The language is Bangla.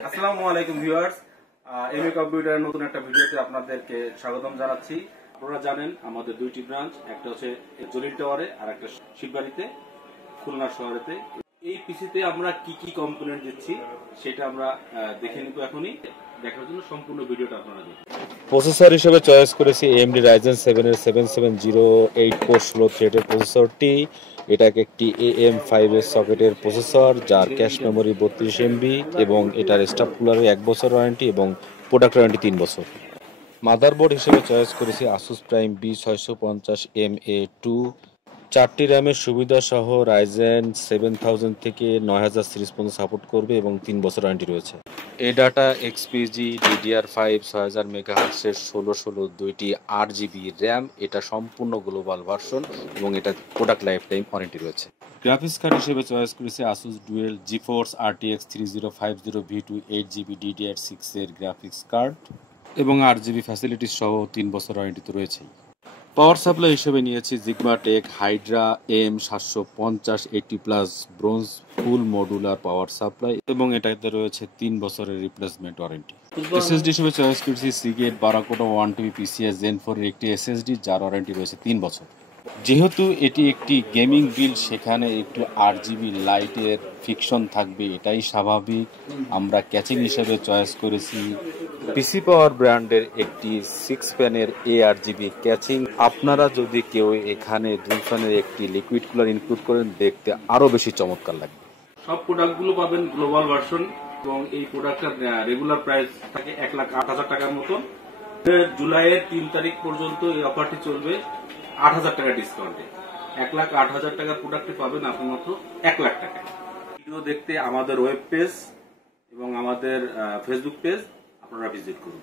আসসালামু আলাইকুম ভিউয়ার্স, এমএ কম্পিউটারের নতুন একটা ভিডিওতে আপনাদেরকে স্বাগতম জানাচ্ছি। আপনারা জানেন আমাদের দুইটি ব্রাঞ্চ, একটা হচ্ছে জলিল টাওয়ারে আর একটা শিববাড়িতে, খুলনা শহরেতে। এই পিসিতে আমরা কি কি কম্পোনেন্ট দিচ্ছি সেটা আমরা দেখে নিব এখনই। দেখার জন্য সম্পূর্ণ ভিডিওটা আপনারা দেখুন। প্রসেসর হিসেবে চয়েস করেছি AMD Ryzen 7 এর 7708 কোর 16 থ্রেডের প্রসেসরটি। এটা একটি AM5 এর সকেটের প্রসেসর, যার ক্যাশ মেমোরি 32 MB এবং এটার স্টাফ কুলারে 1 বছর ওয়ারেন্টি এবং প্রোডাক্ট ওয়ারেন্টি 3 বছর। মাদারবোর্ড হিসেবে চয়েস করেছি Asus Prime B650MA2। 4টি র্যামের সুবিধা সহ Ryzen 7000 থেকে 9000 সিরিজ পর্যন্ত সাপোর্ট করবে এবং 3 বছর ওয়ারেন্টি রয়েছে। এডাটা XPG DDR5 6000 MHz এর 1616 দুইটি 8GB র্যাম। এটা সম্পূর্ণ গ্লোবাল ভার্সন এবং এটা প্রোডাক্ট লাইফ টাইম ওয়ারেন্টি রয়েছে। গ্রাফিক্স কার্ড হিসেবে চয়েস করেছি Asus Dual GeForce RTX 3050 V2 8GB DDR6 এর গ্রাফিক্স কার্ড এবং 8GB ফ্যাসিলিটিস সহ 3 বছর ওয়ারেন্টি রয়েছে। পাওয়ার সাপ্লাই হিসেবে নিয়েছি জিগমাটেক হাইড্রা M750 80+ ব্রোঞ্জ ফুল মডুলার পাওয়ার সাপ্লাই এবং এটাতে রয়েছে 3 বছরের রিপ্লেসমেন্ট ওয়ারেন্টি। এসএসডি হিসেবে চয়েস করেছি সিগেট বারাকোডা 1TB PCIe Gen 4 এর একটি এসএসডি, যার ওয়ারেন্টি রয়েছে 3 বছর। যেহেতু এটি একটি গেমিং বিল্ড, সেখানে একটু 8GB লাইটের ফিকশন থাকবে, এটাই স্বাভাবিক। আমরা ক্যাচিং হিসেবে চয়েস করেছি পিসি পাওয়ার ব্র্যান্ডের একটি 6 ফ্যানের ARGB ক্যাচিং। আপনারা যদি কেউ এখানে 2 ফ্যানের একটি লিকুইড কুলার ইনক্লুড করেন, দেখতে আরো বেশি চমৎকার লাগবে। সব প্রোডাক্টগুলো পাবেন গ্লোবাল ভার্সন এবং এই প্রোডাক্টের রেগুলার প্রাইস থাকে 1,08,000 টাকার মতো। জুলাইয়ের 3 তারিখ পর্যন্ত এই অফারটি চলবে 8,000 টাকা ডিসকাউন্টে। 1,08,000 টাকার প্রোডাক্টটি পাবেন আপনি মাত্র 1 লাখ টাকা। ভিডিও দেখতে আমাদের ওয়েব পেজ এবং আমাদের ফেসবুক পেজ আপনারা ভিজিট করুন।